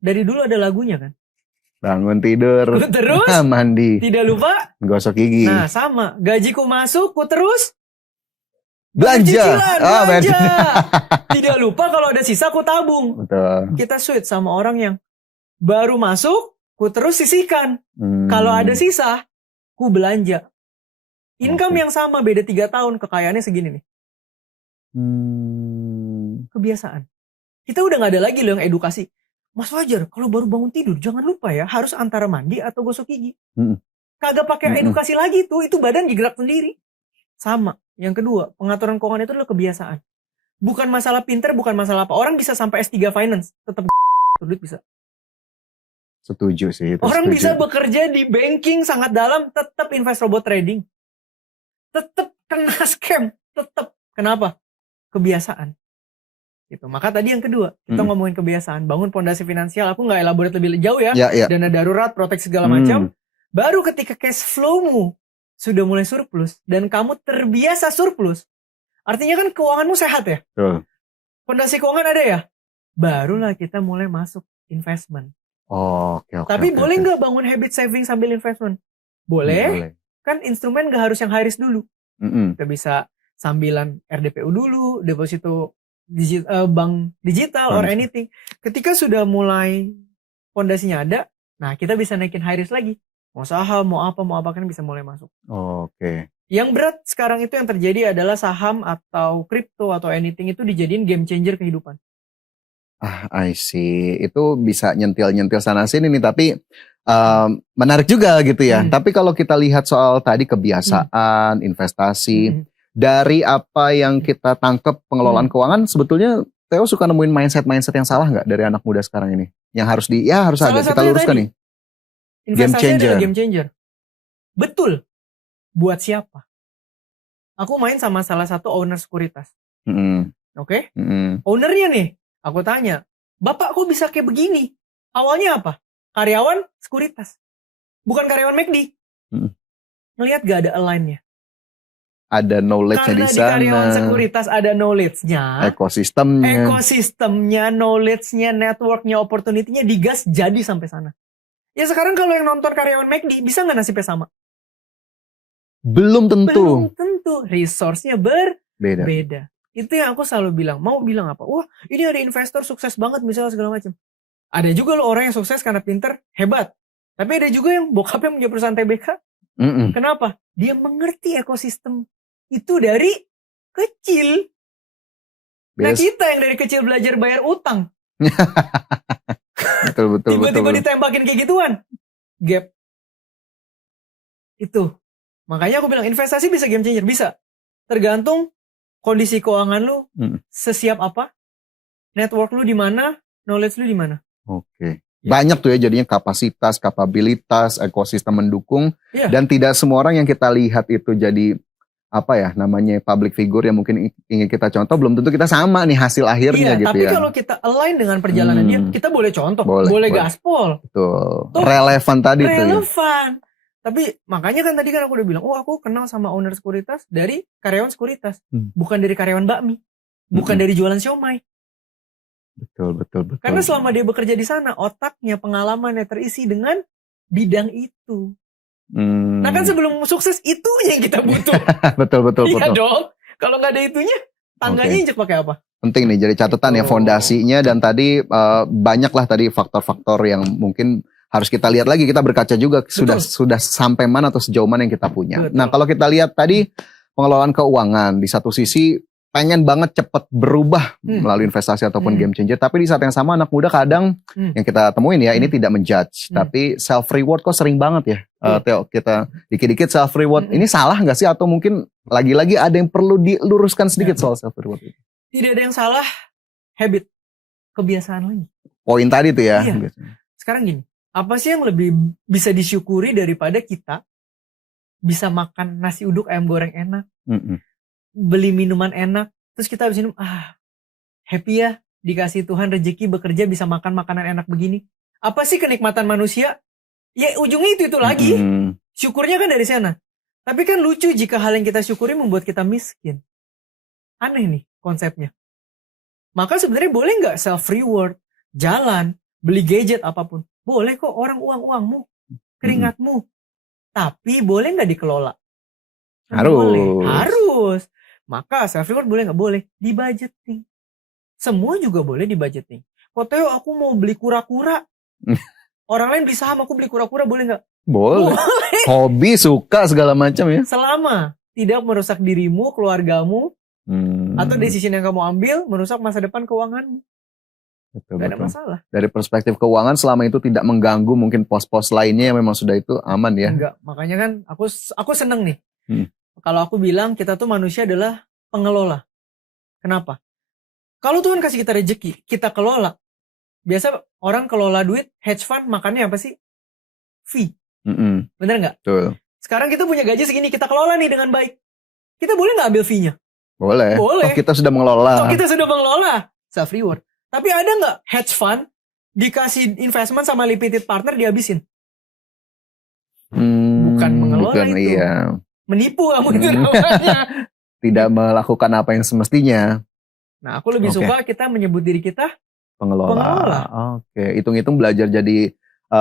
Dari dulu ada lagunya kan. Bangun tidur, Ku terus mandi, tidak lupa. gosok gigi, Nah sama, gajiku masuk, ku terus belanja. cicilan, Ah, belanja. Tidak lupa kalau ada sisa, ku tabung. Betul. Kita sweet sama orang yang baru masuk, ku terus sisihkan. Kalau ada sisa, ku belanja. Income yang sama, beda 3 tahun, kekayaannya segini nih. Kebiasaan. Kita udah gak ada lagi loh yang edukasi. Mas Fajar, kalau baru bangun tidur, jangan lupa ya, harus antara mandi atau gosok gigi. Kagak pakai edukasi lagi tuh, itu badan digerak sendiri. Sama. Yang kedua, pengaturan keuangan itu adalah kebiasaan. Bukan masalah pinter, bukan masalah apa. Orang bisa sampai S3 Finance, tetap duit bisa. Setuju sih. Orang bisa bekerja di banking sangat dalam, tetap invest robot trading. Tetap kena scam. Tetap. Kenapa? Kebiasaan. Gitu. Maka tadi yang kedua, kita ngomongin kebiasaan. Bangun fondasi finansial. Aku nggak elaborate lebih jauh ya. Dana darurat, proteksi segala macam. Baru ketika cash flow-mu sudah mulai surplus. Dan kamu terbiasa surplus. Artinya kan keuanganmu sehat ya. Fondasi keuangan ada ya. Barulah kita mulai masuk investment. Tapi boleh nggak bangun habit saving sambil investment? Boleh. Kan instrumen nggak harus yang high risk dulu. Kita bisa sambilan RDPU dulu, deposito bank digital or anything. Ketika sudah mulai fondasinya ada, nah kita bisa naikin high risk lagi. Mau saham, mau apa kan bisa mulai masuk. Yang berat sekarang itu yang terjadi adalah saham atau kripto atau anything itu dijadiin game changer kehidupan. I see. Itu bisa nyentil-nyentil sana sini nih, tapi menarik juga gitu ya. Tapi kalau kita lihat soal tadi kebiasaan, investasi, dari apa yang kita tangkap pengelolaan keuangan, sebetulnya Theo suka nemuin mindset yang salah nggak dari anak muda sekarang ini? Yang harus ada, kita luruskan nih. Investasi adalah game changer. Betul. Buat siapa? Aku main sama salah satu owner sekuritas. Oke? Ownernya nih, aku tanya, Bapak kok bisa kayak begini? Awalnya apa? Karyawan sekuritas. Bukan karyawan McD. Ngelihat gak ada align-nya? Ada knowledge-nya di sana. Karena di karyawan sekuritas ada knowledge-nya. Ekosistemnya, knowledge-nya, network-nya, opportunity-nya digas jadi sampai sana. Ya sekarang kalau yang nonton karyawan McD, bisa gak nasibnya sama? Belum tentu. Resource-nya berbeda. Itu yang aku selalu bilang. Mau bilang apa? Wah, ini ada investor sukses banget misalnya segala macam. Ada juga loh orang yang sukses karena pinter, hebat. Tapi ada juga yang bokapnya punya perusahaan TBK. Kenapa? Dia mengerti ekosistem itu dari kecil. Nah kita yang dari kecil belajar bayar utang. betul. Tiba-tiba ditembakin kayak gituan. Gap. Itu. Makanya aku bilang investasi bisa game changer. Bisa. Tergantung kondisi keuangan lu sesiap apa. Network lu di mana. Knowledge lu di mana. Banyak tuh ya jadinya kapasitas, kapabilitas, ekosistem mendukung. Dan tidak semua orang yang kita lihat itu jadi namanya public figure yang mungkin ingin kita contoh, belum tentu kita sama nih hasil akhirnya gitu tapi ya. kalau kita align dengan perjalanan dia, kita boleh contoh, boleh gaspol. Betul. Relevan tadi tuh. Relevan. Tapi makanya kan tadi kan aku udah bilang, aku kenal sama owner sekuritas dari karyawan sekuritas, bukan dari karyawan bakmi, bukan dari jualan siomay. Betul. Karena selama dia bekerja di sana, otaknya, pengalamannya terisi dengan bidang itu. Nah kan sebelum sukses itu yang kita butuh. betul. Iya dong. Kalau nggak ada itunya, tangganya injek pakai apa? Penting nih jadi catatan ya fondasinya, dan tadi banyaklah tadi faktor-faktor yang mungkin harus kita lihat lagi, kita berkaca juga sudah sampai mana atau sejauh mana yang kita punya. Nah kalau kita lihat tadi pengelolaan keuangan di satu sisi pengen banget cepet berubah melalui investasi ataupun game changer, tapi di saat yang sama anak muda kadang yang kita temuin ya ini tidak menjudge, tapi self reward kok sering banget ya. Theo, kita dikit-dikit self reward ini salah nggak sih, atau mungkin lagi-lagi ada yang perlu diluruskan sedikit soal self reward itu? Tidak ada yang salah, habit, kebiasaan lagi. Poin tadi tuh ya. Sekarang gini, apa sih yang lebih bisa disyukuri daripada kita bisa makan nasi uduk ayam goreng enak, beli minuman enak, terus kita habis minum, happy ya, dikasih Tuhan rezeki bekerja bisa makan makanan enak begini. Apa sih kenikmatan manusia? Ya ujungnya itu lagi. Syukurnya kan dari sana. Tapi kan lucu jika hal yang kita syukuri membuat kita miskin. Aneh nih konsepnya. Maka sebenarnya boleh nggak self reward, jalan, beli gadget apapun. Boleh kok orang uangmu, keringatmu. Tapi boleh nggak dikelola? Harus. Boleh. Harus. Maka self reward boleh nggak? Boleh. Di budgeting. Semua juga boleh di budgeting. Kok Theo aku mau beli kura-kura. Orang lain beli saham, aku beli kura-kura, boleh nggak? Boleh. Hobi, suka segala macam ya. Selama tidak merusak dirimu, keluargamu, atau decision yang kamu ambil merusak masa depan keuanganmu. Betul, Gak ada masalah. Dari perspektif keuangan, selama itu tidak mengganggu mungkin pos-pos lainnya yang memang sudah itu aman ya. Enggak, makanya kan aku seneng nih. Kalau aku bilang kita tuh manusia adalah pengelola. Kenapa? Kalau Tuhan kasih kita rezeki, kita kelola. Biasa orang kelola duit, hedge fund makannya apa sih? Fee. Bener nggak? Betul. Sekarang kita punya gaji segini, kita kelola nih dengan baik. Kita boleh nggak ambil fee-nya? Boleh. Boleh. Oh, kita sudah mengelola. Kita sudah mengelola self reward. Tapi ada nggak hedge fund dikasih investment sama limited partner dihabisin? Bukan mengelola itu. Iya. Menipu kamu itu namanya. Tidak melakukan apa yang semestinya. Nah, aku lebih suka kita menyebut diri kita pengelola. Oke, hitung-hitung belajar jadi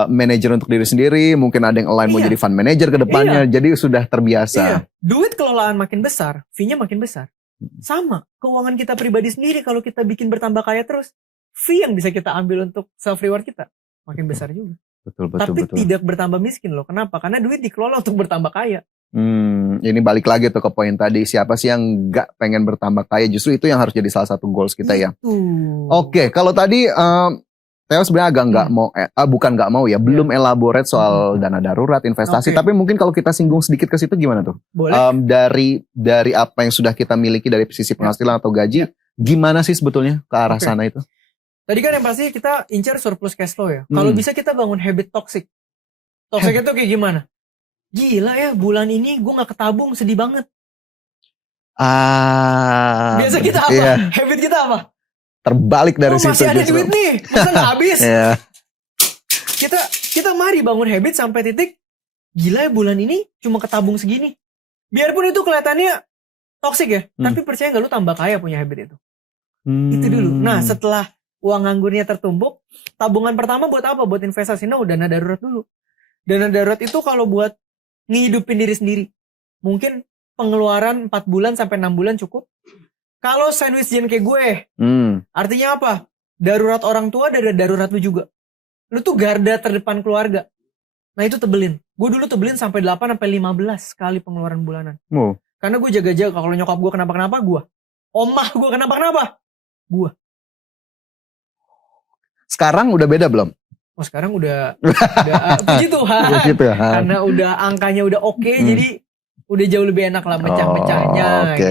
manajer untuk diri sendiri. Mungkin ada yang lain mau jadi fund manager ke depannya. Jadi sudah terbiasa. Iya. Duit kelolaan makin besar, fee-nya makin besar. Sama, keuangan kita pribadi sendiri kalau kita bikin bertambah kaya terus, fee yang bisa kita ambil untuk self reward kita makin besar juga. Betul. Tapi tidak bertambah miskin loh. Kenapa? Karena duit dikelola untuk bertambah kaya. Ini balik lagi tuh ke poin tadi, siapa sih yang nggak pengen bertambah kaya? Justru itu yang harus jadi salah satu goals kita ya. Oke, kalau tadi Theo sebenarnya agak nggak mau, bukan nggak mau ya, belum elaborate soal dana darurat, investasi. Tapi mungkin kalau kita singgung sedikit ke situ gimana tuh? Boleh. Dari apa yang sudah kita miliki dari sisi penghasilan atau gaji, gimana sih sebetulnya ke arah sana itu? Tadi kan yang pasti kita incar surplus cash flow ya. Kalau bisa kita bangun habit toxic. Toxic itu kayak gimana? Gila ya, bulan ini gue gak ketabung, sedih banget. Biasa kita apa? Iya. Habit kita apa? Terbalik dari situ. Masih ada duit nih, masa gak habis? Iya. Kita mari bangun habit sampai titik, gila ya bulan ini cuma ketabung segini. Biarpun itu kelihatannya toxic ya, tapi percaya gak lu tambah kaya punya habit itu. Itu dulu. Nah, setelah uang nganggurnya tertumpuk, tabungan pertama buat apa? Buat investasi. No, dana darurat dulu. Dana darurat itu kalau buat ngehidupin diri sendiri. Mungkin pengeluaran 4 bulan sampai 6 bulan cukup. Kalau sandwich gen kayak gue, artinya apa? Darurat orang tua ada darurat lu juga. Lu tuh garda terdepan keluarga. Nah itu tebelin. Gue dulu tebelin sampai 8 sampai 15 kali pengeluaran bulanan. Karena gue jaga-jaga kalau nyokap gue kenapa-kenapa gue. Omah gue kenapa-kenapa gue. Sekarang udah beda belum? Oh sekarang udah puji Tuhan. Karena udah angkanya udah oke, jadi udah jauh lebih enak lah mecah-mecahnya. Oke.